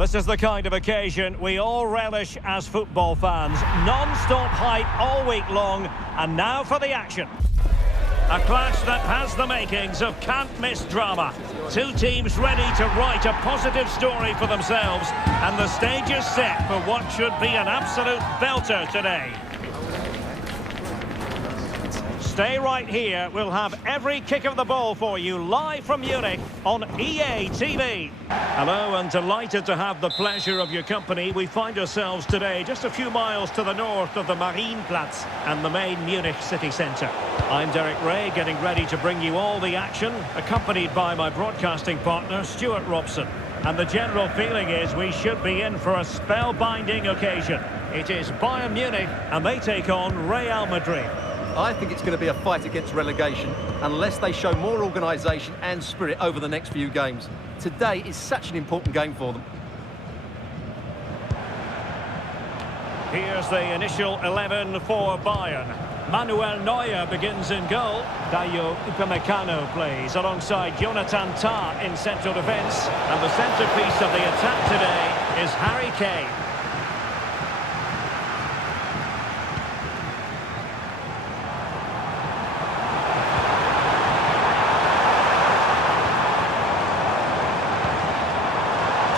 This is the kind of occasion we all relish as football fans. Non-stop hype all week long, and now for the action. A clash that has the makings of can't-miss drama. Two teams ready to write a positive story for themselves, and the stage is set for what should be an absolute belter today. Stay right here. We'll have every kick of the ball for you live from Munich on EA TV. Hello, and delighted to have the pleasure of your company. We find ourselves today just a few miles to the north of the Marienplatz and the main Munich city centre. I'm Derek Ray, getting ready to bring you all the action, accompanied by my broadcasting partner, Stuart Robson. And the general feeling is we should be in for a spellbinding occasion. It is Bayern Munich, and they take on Real Madrid. I think it's going to be a fight against relegation unless they show more organisation and spirit over the next few games. Today is such an important game for them. Here's the initial 11 for Bayern. Manuel Neuer begins in goal. Dayo Upamecano plays alongside Jonathan Tah in central defence. And the centrepiece of the attack today is Harry Kane.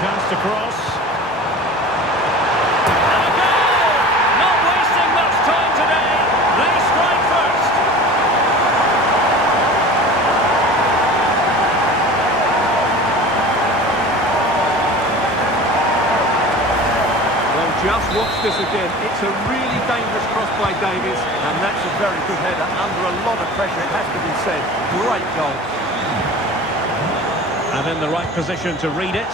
Chance to cross. And a goal! Not wasting much time today. They strike first. Well, just watch this again. It's a really dangerous cross by Davies, and that's a very good header under a lot of pressure, it has to be said. Great goal. And in the right position to read it.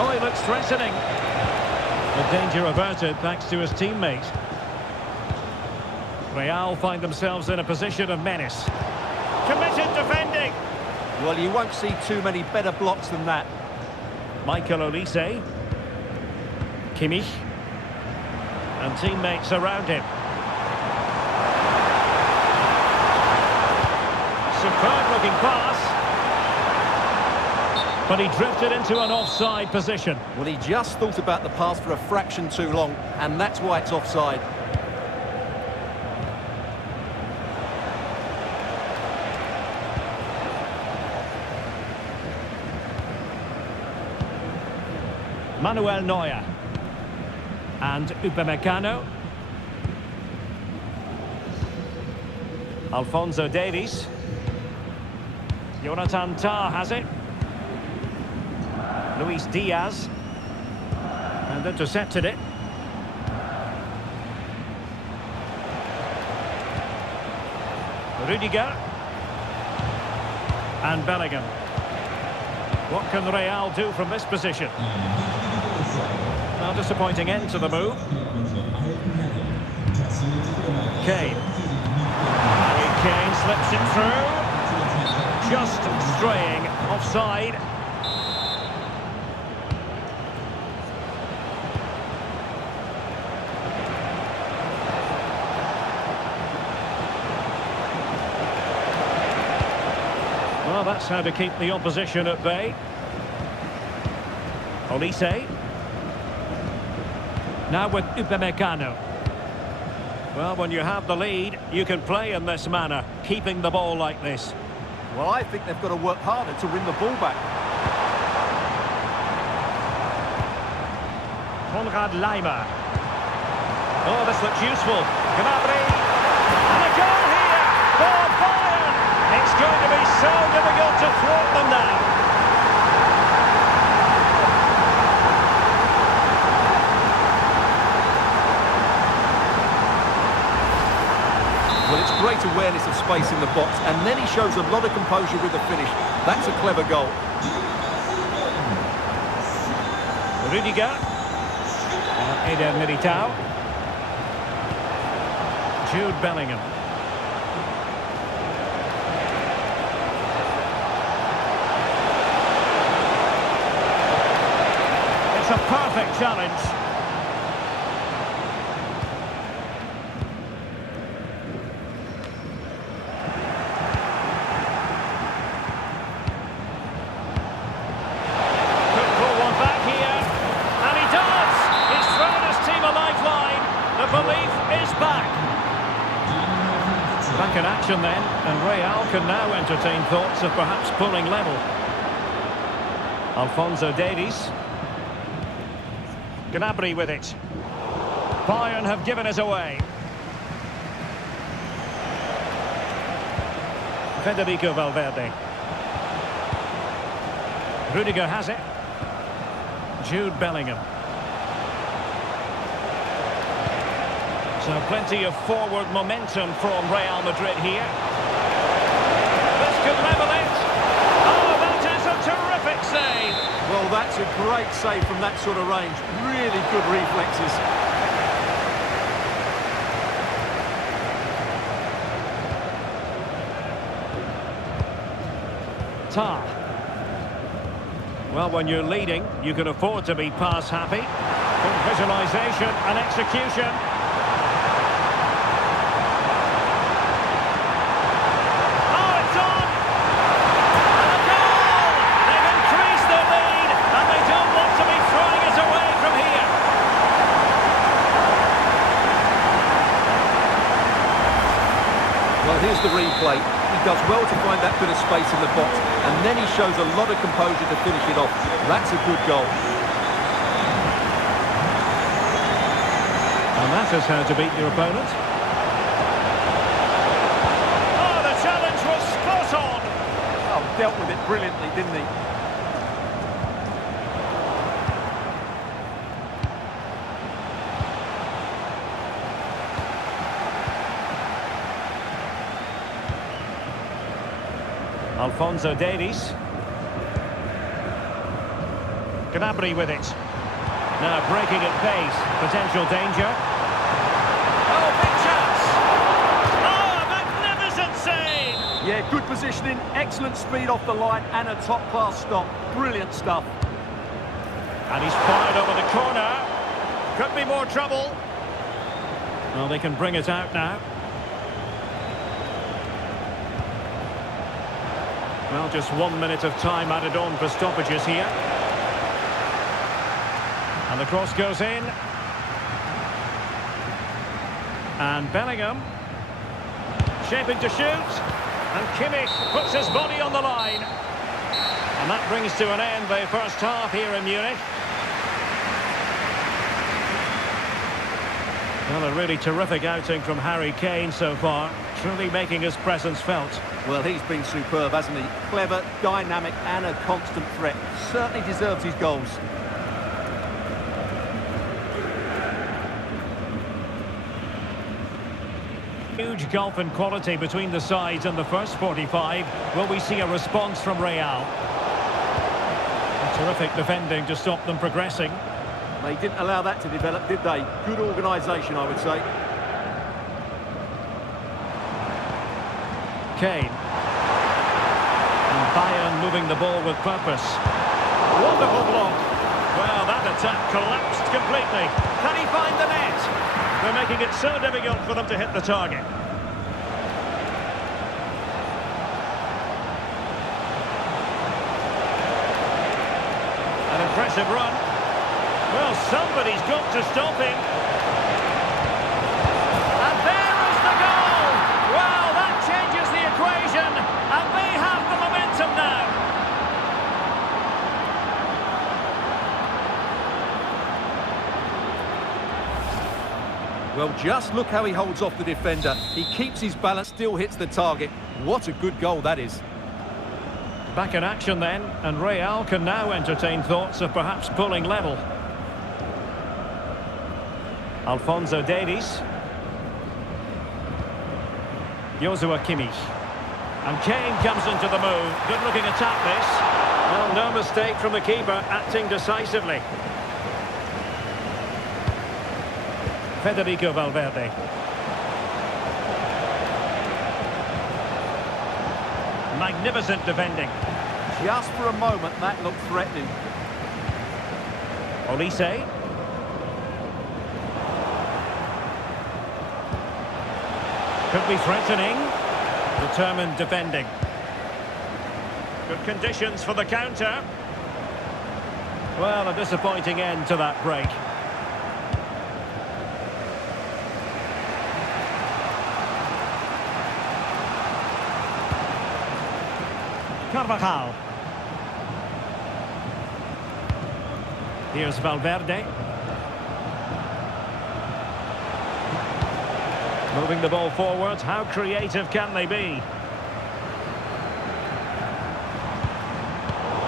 Oh, he looks threatening. The danger averted thanks to his teammate. Real find themselves in a position of menace. Committed defending. Well, you won't see too many better blocks than that. Micheal Olise. Kimmich. And teammates around him. Superb looking pass. But he drifted into an offside position. Well, he just thought about the pass for a fraction too long, and that's why it's offside. Manuel Neuer. And Upamecano. Alphonso Davies. Jonathan Tah has it. Luis Diaz. And intercepted it. Rudiger. And Bellingham. What can Real do from this position? Now, disappointing end to the move. Kane. Harry Kane slips it through. Just straying offside. Well, that's how to keep the opposition at bay. Olise. Now with Upamecano. Well, when you have the lead, you can play in this manner, keeping the ball like this. Well, I think they've got to work harder to win the ball back. Konrad Laimer. Oh, this looks useful. Gnabry. And a goal here for Bayern. It's going to be so difficult to thwart them now. Well, it's great awareness of space in the box, and then he shows a lot of composure with the finish. That's a clever goal. Rudiger. Eder Militao. Jude Bellingham. It's a perfect challenge. action then, and Real can now entertain thoughts of perhaps pulling level. Alphonso Davies. Gnabry with it. Bayern have given us away. Federico Valverde. Rudiger has it. Jude Bellingham. So plenty of forward momentum from Real Madrid here. This could level it. Oh, that is a terrific save. Well, that's a great save from that sort of range. Really good reflexes. Tar. Well, when you're leading, you can afford to be pass happy. Good visualisation and execution. Oh, it's on! And a goal! They've increased their lead, and they don't want to be throwing it away from here. Well, here's the replay. He does well to find that bit of space in the box, and then he shows a lot of composure to finish it off. That's a good goal. And that is how to beat your opponent. Oh, the challenge was spot on! Oh, dealt with it brilliantly, didn't he? Alphonso Davies. Gnabry with it. Now breaking at pace. Potential danger. Oh, big chance! Oh, magnificent save! Yeah, good positioning, excellent speed off the line, and a top-class stop. Brilliant stuff. And he's fired over the corner. Could be more trouble. Well, they can bring it out now. Well, just 1 minute of time added on for stoppages here. And the cross goes in. And Bellingham. Shaping to shoot. And Kimmich puts his body on the line. And that brings to an end the first half here in Munich. Well, a really terrific outing from Harry Kane so far. Truly making his presence felt. Well, he's been superb, hasn't he? Clever, dynamic, and a constant threat. Certainly deserves his goals. Huge gulf in quality between the sides in the first 45. Will we see a response from Real? Terrific defending to stop them progressing. They didn't allow that to develop, did they? Good organisation, I would say. Kane. And Bayern moving the ball with purpose. Wonderful block. Well, that attack collapsed completely. Can he find the net? They're making it so difficult for them to hit the target. An impressive run. Well, somebody's got to stop him. And there is the goal! Well, that changes the equation, and they have the momentum now. Well, just look how he holds off the defender. He keeps his balance, still hits the target. What a good goal that is. Back in action then, and Real can now entertain thoughts of perhaps pulling level. Alphonso Davies. Joshua Kimmich. And Kane comes into the move. Good looking attack this. Well, no mistake from the keeper, acting decisively. Federico Valverde. Magnificent defending. Just for a moment, that looked threatening. Olise. Could be threatening. Determined defending. Good conditions for the counter. Well, a disappointing end to that break. Carvajal. Here's Valverde. Moving the ball forward. How creative can they be?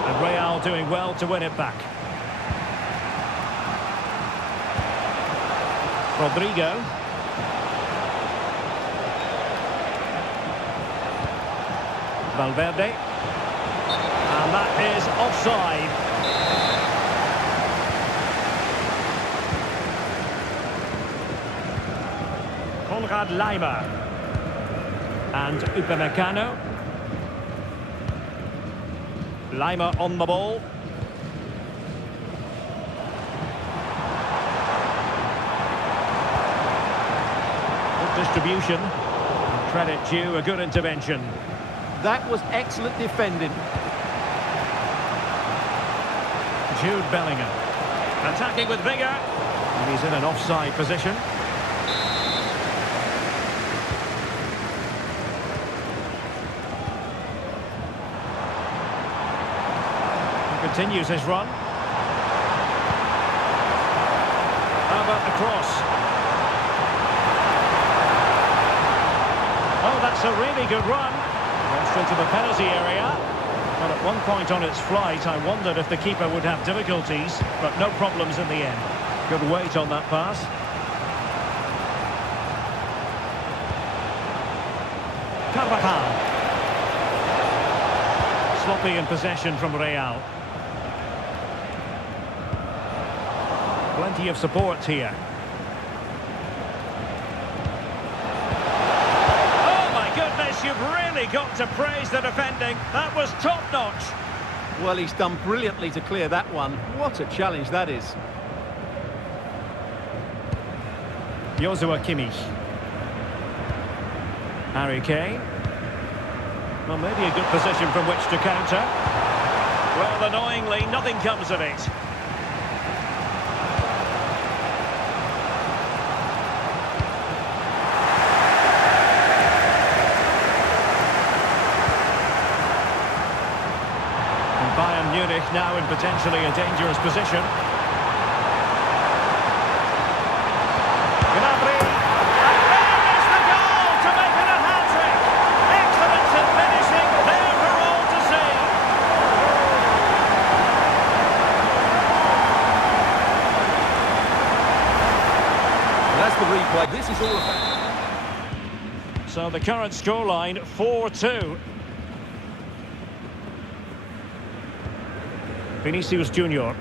And Real doing well to win it back. Rodrigo. Valverde. And that is offside. Lima and Upamecano. Lima on the ball. Good distribution. Credit due, a good intervention. That was excellent defending. Jude Bellingham. Attacking with vigour. And he's in an offside position. Continues his run. How about the cross? Oh, that's a really good run. Crossed into the penalty area. But at one point on its flight, I wondered if the keeper would have difficulties, but no problems in the end. Good weight on that pass. Carvajal. Sloppy in possession from Real. Plenty of support here. Oh my goodness, you've really got to praise the defending. That was top-notch. Well, he's done brilliantly to clear that one. What a challenge that is. Joshua Kimmich. Harry Kane. Well, maybe a good position from which to counter. Well, annoyingly, nothing comes of it. Bayern Munich now in potentially a dangerous position. Gnabry, and there is the goal to make it a hat-trick. Excellence in finishing, there for all to see. That's the replay. This is all about. So the current scoreline, 4-2. Vinicius Junior.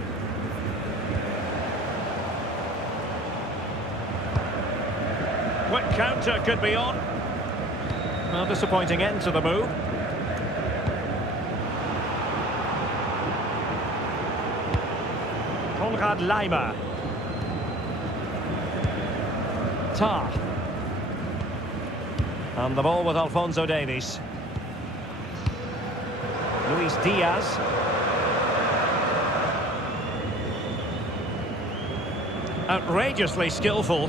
Quick counter could be on. Well, disappointing end to the move. Konrad Lima. Tar. And the ball with Alphonso Davies. Luis Diaz. Outrageously skillful.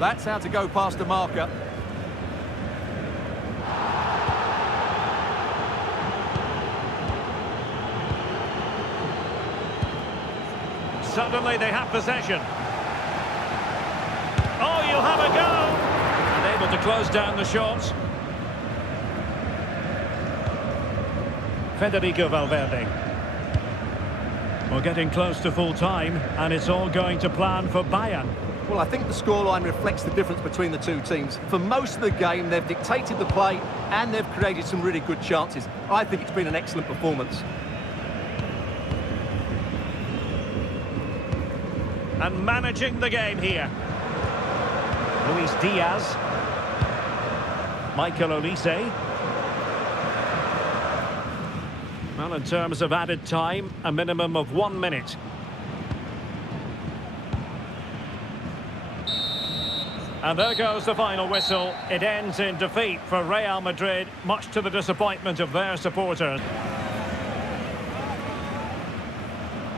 That's how to go past the marker. Suddenly they have possession. Oh, you'll have a go. And able to close down the shots. Federico Valverde. We're getting close to full time, and it's all going to plan for Bayern. Well, I think the scoreline reflects the difference between the two teams. For most of the game, they've dictated the play, and they've created some really good chances. I think it's been an excellent performance. And managing the game here. Luis Diaz. Micheal Olise. Well, in terms of added time, a minimum of 1 minute. And there goes the final whistle. It ends in defeat for Real Madrid, much to the disappointment of their supporters.